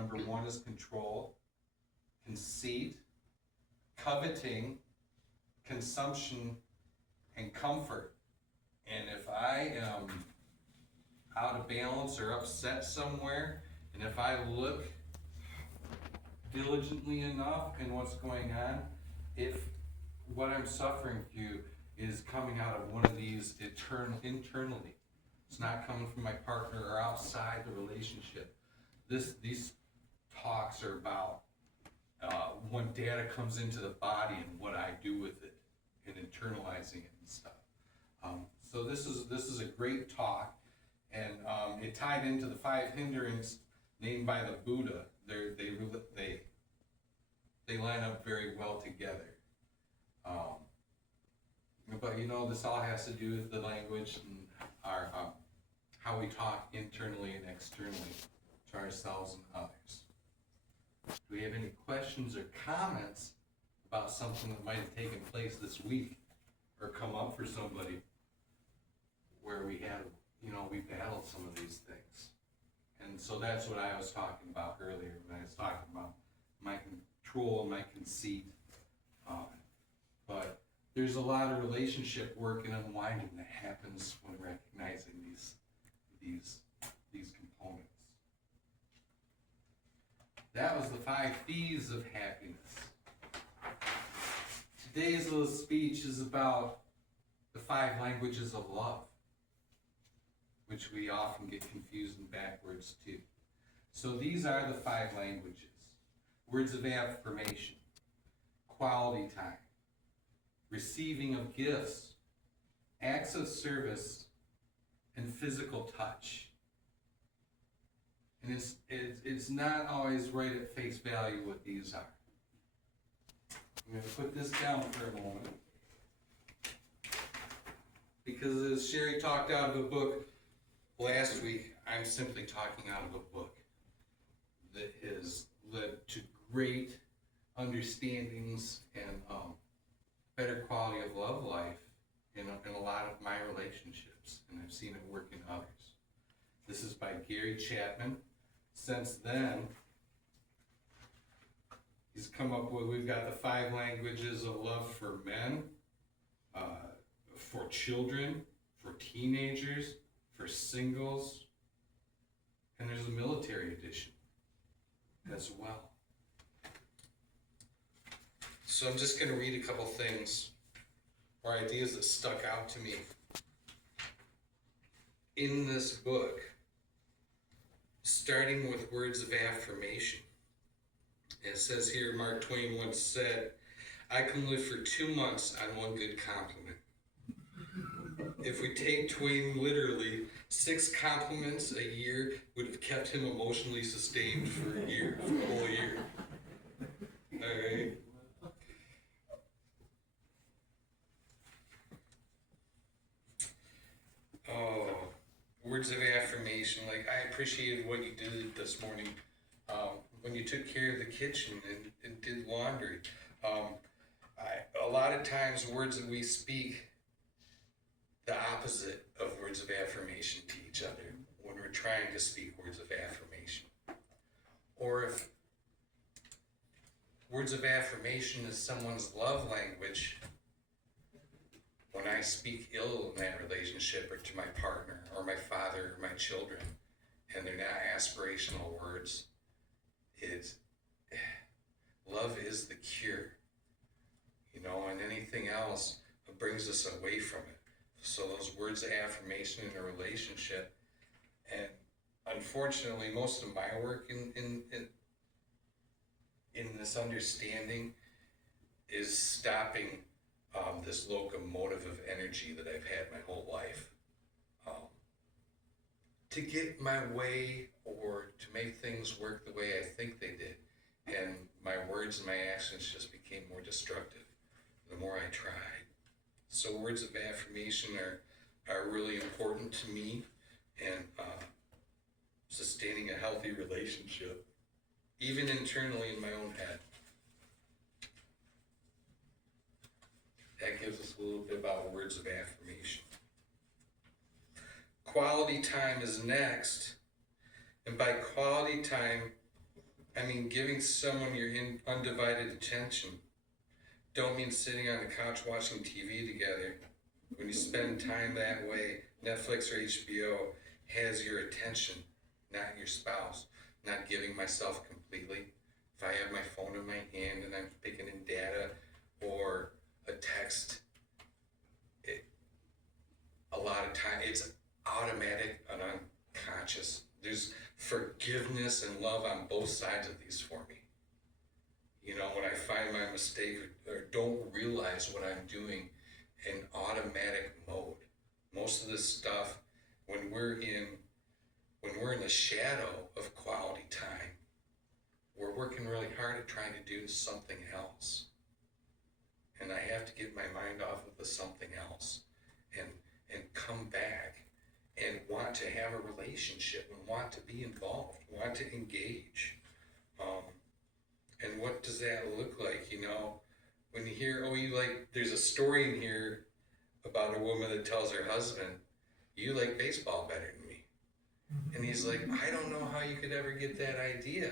Number one is control, conceit, coveting, consumption, and comfort. And if I am out of balance or upset somewhere, and if I look diligently enough in what's going on, if what I'm suffering through is coming out of one of these internally, it's not coming from my partner or outside the relationship. These talks are about when data comes into the body and what I do with it and internalizing it and stuff. So this is a great talk, and it tied into the 5 hindrances named by the Buddha. They line up very well together. But this all has to do with the language and our how we talk internally and externally to ourselves and others. Do we have any questions or comments about something that might have taken place this week or come up for somebody where we battled some of these things? And so that's what I was talking about earlier when I was talking about my control and my conceit. But there's a lot of relationship work and unwinding that happens when recognizing these components. That was the 5 Ps of happiness. Today's little speech is about the 5 languages of love, which we often get confused and backwards too. So these are the 5 languages. Words of affirmation, quality time, receiving of gifts, acts of service, and physical touch. And it's not always right at face value what these are. I'm going to put this down for a moment, because as Sherry talked out of a book last week, I'm simply talking out of a book that has led to great understandings and better quality of love life in a lot of my relationships, and I've seen it work in others. This is by Gary Chapman. Since then, he's come up with, we've got the 5 languages of love for men, for children, for teenagers, for singles, and there's a military edition as well. So I'm just going to read a couple things or ideas that stuck out to me in this book, starting with words of affirmation. It says here, Mark Twain once said, "I can live for 2 months on one good compliment." If we take Twain literally, 6 compliments a year would have kept him emotionally sustained for a year, for a whole year. All right. Oh, words of affirmation. Like, I appreciated what you did this morning when you took care of the kitchen and did laundry. A lot of times, words that we speak the opposite of words of affirmation to each other when we're trying to speak words of affirmation. Or if words of affirmation is someone's love language, when I speak ill in that relationship or to my partner or my father or my children, and they're not aspirational words, love is the cure, and anything else brings us away from it. So those words of affirmation in a relationship, and unfortunately, most of my work in this understanding is stopping this locomotive of energy that I've had my whole life to get my way or to make things work the way I think they did. And my words and my actions just became more destructive the more I tried. So words of affirmation are really important to me and sustaining a healthy relationship, even internally in my own head. That gives us a little bit about words of affirmation. Quality time is next. And by quality time, I mean, giving someone your undivided attention don't mean sitting on the couch watching TV together. When you spend time that way, Netflix or HBO has your attention, not your spouse. Not giving myself completely. If I have my phone in my hand and I'm picking in data or a text, a lot of time it's automatic and unconscious. There's forgiveness and love on both sides of these for me. You know, when I find my mistake or don't realize what I'm doing in automatic mode, most of this stuff, when we're in the shadow of quality time, we're working really hard at trying to do something else. And I have to get my mind off of the something else and come back and want to have a relationship and want to be involved, want to engage. And what does that look like? You know, when you hear, there's a story in here about a woman that tells her husband, you like baseball better than me. And he's like, I don't know how you could ever get that idea.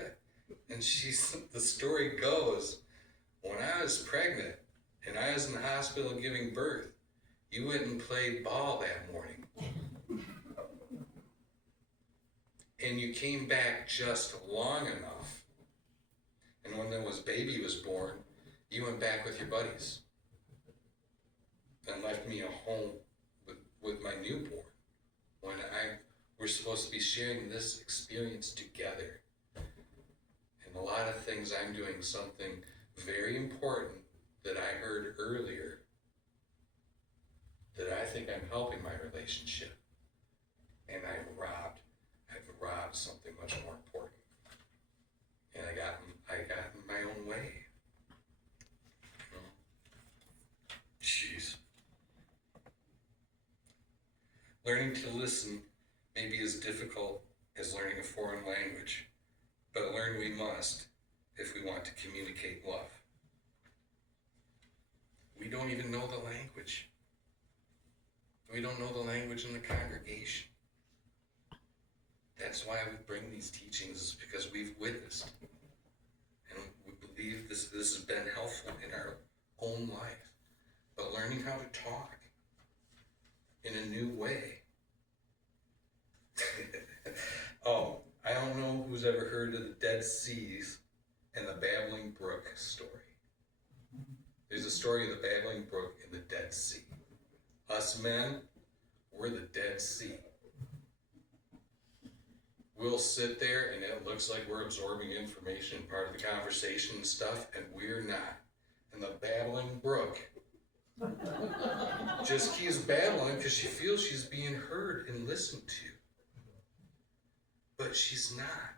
And the story goes, when I was pregnant and I was in the hospital giving birth, you went and played ball that morning. And you came back just long enough. And when the baby was born, you went back with your buddies and left me at home with my newborn when we're supposed to be sharing this experience together. And a lot of things I'm doing something very important that I heard earlier that I think I'm helping my relationship. And I've robbed something much more important. And I got in my own way. Jeez. Learning to listen may be as difficult as learning a foreign language, but learn we must if we want to communicate love. We don't even know the language. We don't know the language in the congregation. That's why we bring these teachings, is because we've witnessed. And we believe this has been helpful in our own life. But learning how to talk in a new way. I don't know who's ever heard of the Dead Seas and the Babbling Brook story. There's a story of the Babbling Brook and the Dead Sea. Us men, we're the Dead Sea. We'll sit there and it looks like we're absorbing information, part of the conversation and stuff, and we're not. And the Babbling Brook just keeps babbling because she feels she's being heard and listened to. But she's not.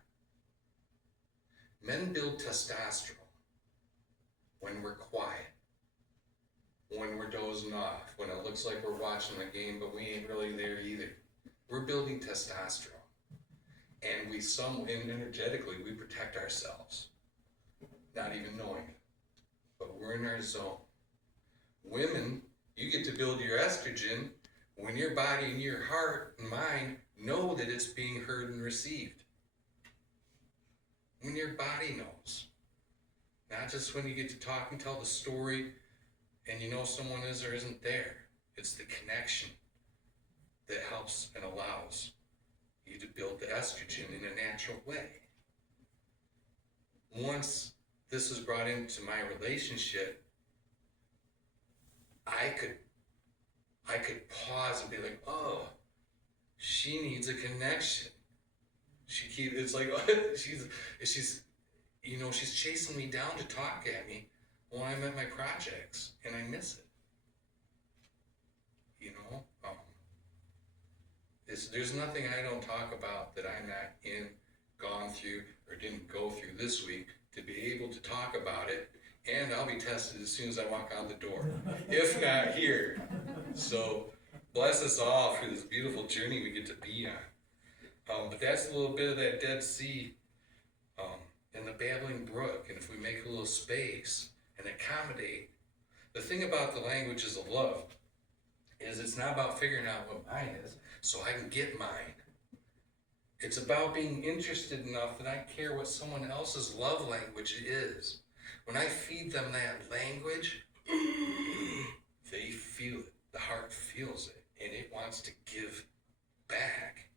Men build testosterone when we're quiet, when we're dozing off, when it looks like we're watching the game, but we ain't really there either. We're building testosterone. And energetically, we protect ourselves, not even knowing it. But we're in our zone. Women, you get to build your estrogen when your body and your heart and mind know that it's being heard and received. When your body knows. Not just when you get to talk and tell the story and you know someone is or isn't there. It's the connection that helps and allows you to build the estrogen in a natural way. Once this is brought into my relationship, I could pause and be like, oh, she needs a connection. It's like, she's chasing me down to talk at me while I'm at my projects, and I miss it. There's nothing I don't talk about that I'm not gone through, or didn't go through this week to be able to talk about it, and I'll be tested as soon as I walk out the door, if not here. So bless us all for this beautiful journey we get to be on. But that's a little bit of that Dead Sea and the Babbling Brook, and if we make a little space and accommodate, the thing about the languages of love is it's not about figuring out what mine is, so I can get mine. It's about being interested enough that I care what someone else's love language is. When I feed them that language, they feel it. The heart feels it, and it wants to give back.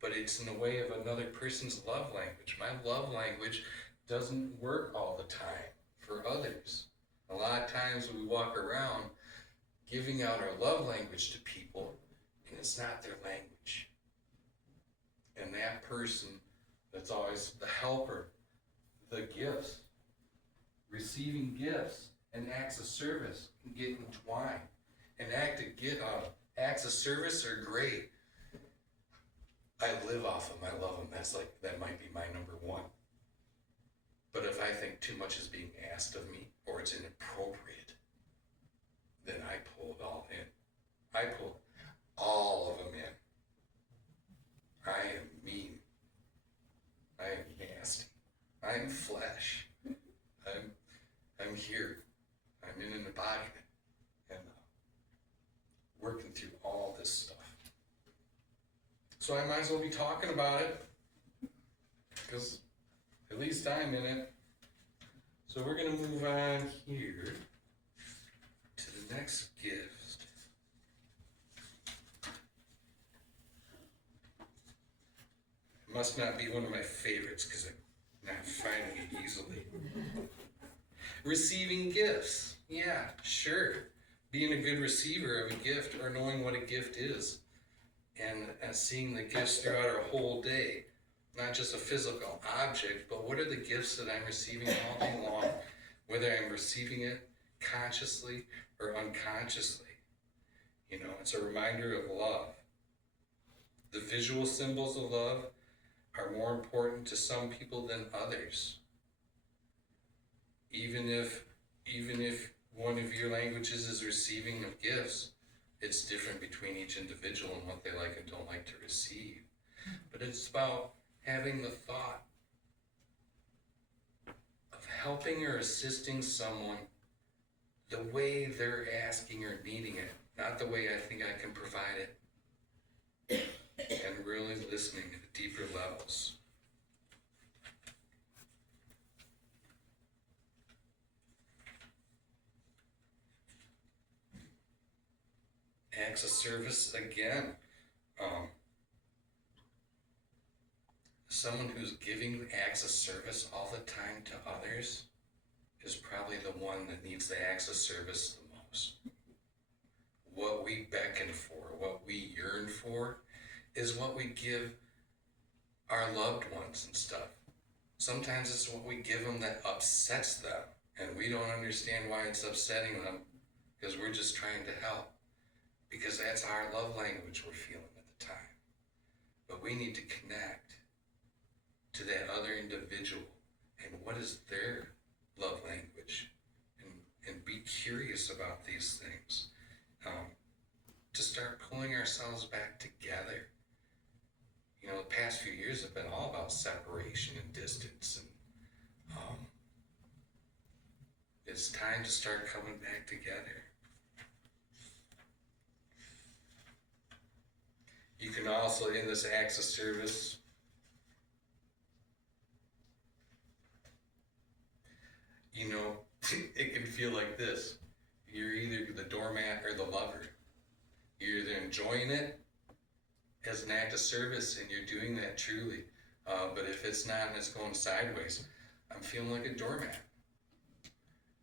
But it's in the way of another person's love language. My love language doesn't work all the time for others. A lot of times we walk around giving out our love language to people, and it's not their language. And that person that's always the helper, the gifts, receiving gifts and acts of service can get entwined. And acts of service are great. I live off of my love, and that might be my number one. But if I think too much is being asked of me or it's inappropriate, then I pull it all in. I pull all of them in. I am mean. I am nasty. I am flesh. I'm here. I'm in an embodiment and working through all this stuff. So I might as well be talking about it because at least I'm in it. So we're going to move on here to the next gift. It must not be one of my favorites because I'm not finding it easily. Receiving gifts. Yeah, sure. Being a good receiver of a gift or knowing what a gift is. And seeing the gifts throughout our whole day. Not just a physical object, but what are the gifts that I'm receiving all day long? Whether I'm receiving it consciously or unconsciously. You know, it's a reminder of love. The visual symbols of love are more important to some people than others. Even if one of your languages is receiving of gifts, it's different between each individual and what they like and don't like to receive. But it's about having the thought of helping or assisting someone the way they're asking or needing it, not the way I think I can provide it. And really listening at deeper levels. Acts of service, again, someone who's giving acts of service all the time to others is probably the one that needs the acts of service the most. What we beckon for, what we yearn for, is what we give our loved ones and stuff. Sometimes it's what we give them that upsets them, and we don't understand why it's upsetting them because we're just trying to help. Because that's our love language we're feeling at the time. But we need to connect to that other individual and what is their love language, and be curious about these things. To start pulling ourselves back together. You know, the past few years have been all about separation and distance, and it's time to start coming back together. You can also, in this acts of service, you know, it can feel like this. You're either the doormat or the lover. You're either enjoying it as an act of service and you're doing that truly. But if it's not and it's going sideways, I'm feeling like a doormat.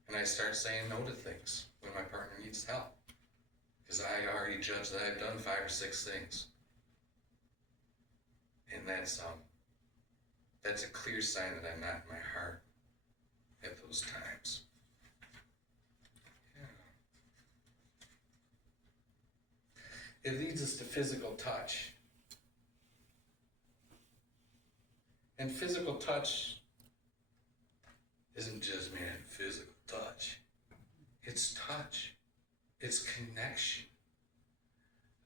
And I start saying no to things when my partner needs help. Because I already judge that I've done 5 or 6 things. And that's a clear sign that I'm not in my heart at those times. Yeah. It leads us to physical touch. And physical touch isn't just, physical touch. It's touch. It's connection.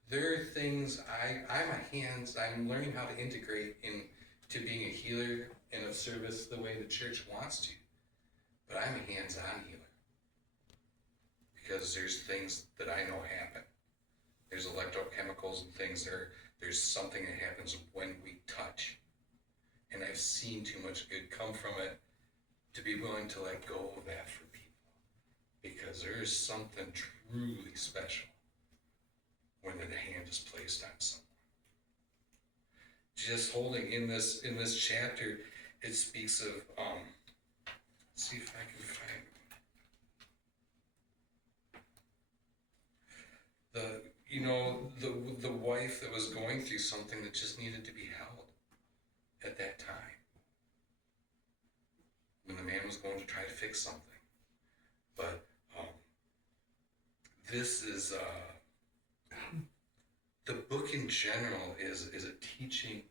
There are things I'm learning how to integrate into being a healer and of service the way the church wants to. But I'm a hands-on healer. Because there's things that I know happen. There's electrochemicals and things that are There's something that happens when we touch. And I've seen too much good come from it to be willing to let go of that for people. Because there is something truly special when the hand is placed on someone. Just holding in this chapter, it speaks of, let's see if I can find the wife that was going through something that just needed to be held at that time. When the man was going to try to fix something. But this is, the book in general is a teaching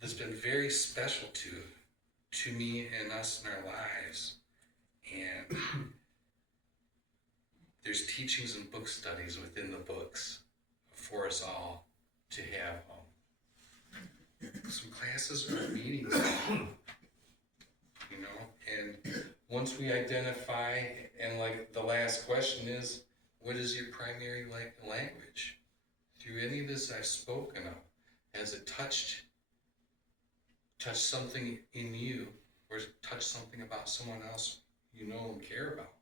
that's been very special to me and us in our lives. And there's teachings and book studies within the books for us all to have some classes or meetings, and once we identify, and like the last question is, what is your primary language? Through any of this I've spoken of, has it touched something in you, or touched something about someone else you know and care about?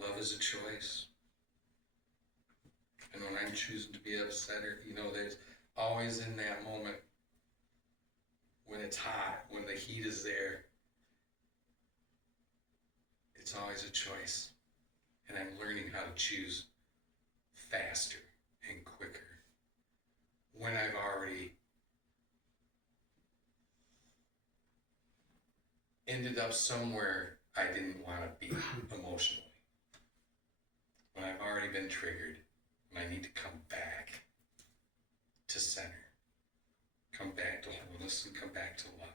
Love is a choice. And when I'm choosing to be upset, or, there's always in that moment when it's hot, when the heat is there, it's always a choice. And I'm learning how to choose faster and quicker when I've already ended up somewhere I didn't want to be emotionally. When I've already been triggered, when I need to come back to center, come back to wholeness, and come back to love.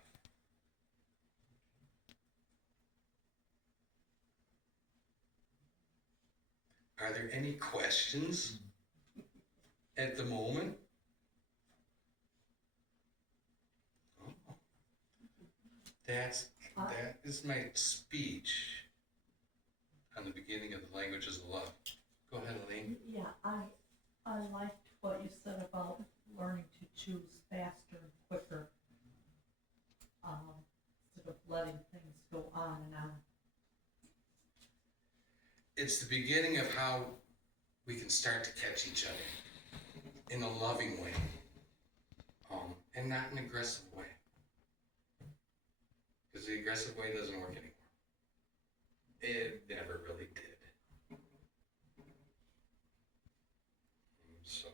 Are there any questions at the moment? Oh. That is my speech on the beginning of the languages of love. Go ahead, Elaine. Yeah, I liked what you said about learning to choose faster and quicker, instead of letting things go on and on. It's the beginning of how we can start to catch each other in a loving way, and not an aggressive way. Because the aggressive way doesn't work anymore. It never really did. So,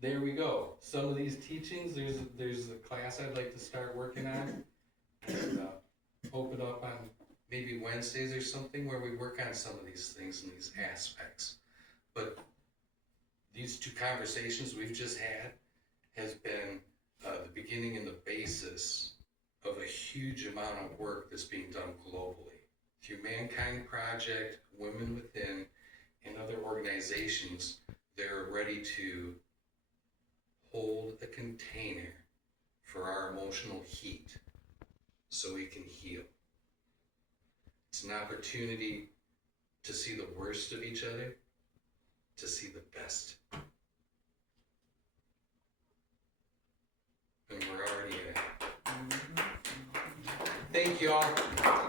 there we go. Some of these teachings, there's a class I'd like to start working on, and open up on maybe Wednesdays or something where we work on some of these things and these aspects. But these two conversations we've just had has been the beginning and the basis of a huge amount of work that's being done globally. Through Mankind Project, Women Within, and other organizations, they're ready to hold a container for our emotional heat so we can heal. It's an opportunity to see the worst of each other, to see the best. And we're already in it. Thank you all.